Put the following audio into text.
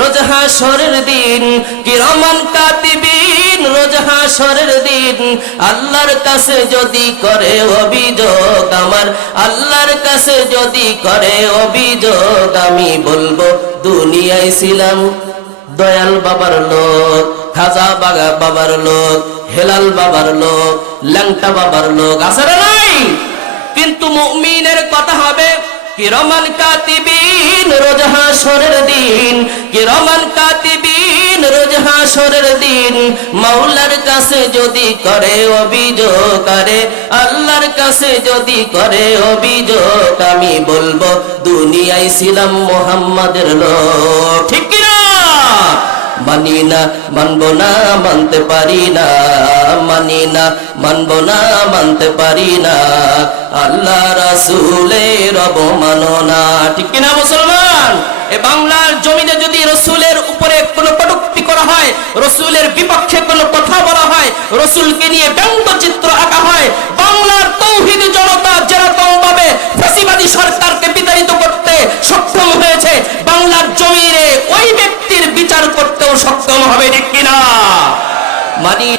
রোজ হাসরের দিন, কিরমান কাতিবিন রোজ হাসরের দিন। আল্লাহর কাছে যদি করে অভিযোগ আমার, আল্লাহর কাছে যদি করে অভিযোগ আমি বলব, দুনিয়ায় ছিলাম দয়াল বাবার লোক, খাজা বাগা বাবার লোক, হেলাল বাবার লোক, ল্যাংটা বাবার লোক, আছে না নাই? কিন্তু মুমিনের কথা হবে কিরমান কাতিবিন রোজ হাসরের দিন। কিরমান কাতিবিন রোজ হাসরের দিন। মাওলার কাছে যদি করে, অভিযোগ করে আল্লাহর কাছে যদি করে, অভিযোগ আমি বলব, দুনিয়ায় ছিলাম মোহাম্মদের লোক। ঠিক মানি না, মানব না, মানতে পারি না, মানি না, মানব না, মানতে পারি না। আল্লাহ রাসূলের অবমাননা। ঠিক কিনা মুসলমান? এ বাংলার জমিনে যদি রসুলের উপরে কোনো কটূক্তি করা হয়, রসুলের বিপক্ষে কোনো কথা বলা হয়, রসুলকে নিয়ে ব্যঙ্গচিত্র আঁকা হয়, বাংলার তৌহিদ জনতা যেরকম ভাবে ফাঁসিবাদী সরকারকে বিতাড়িত করতে সক্ষম হয়েছে, বাংলার জমিনে সক্ষম হবে ঠিক কিনা? মানি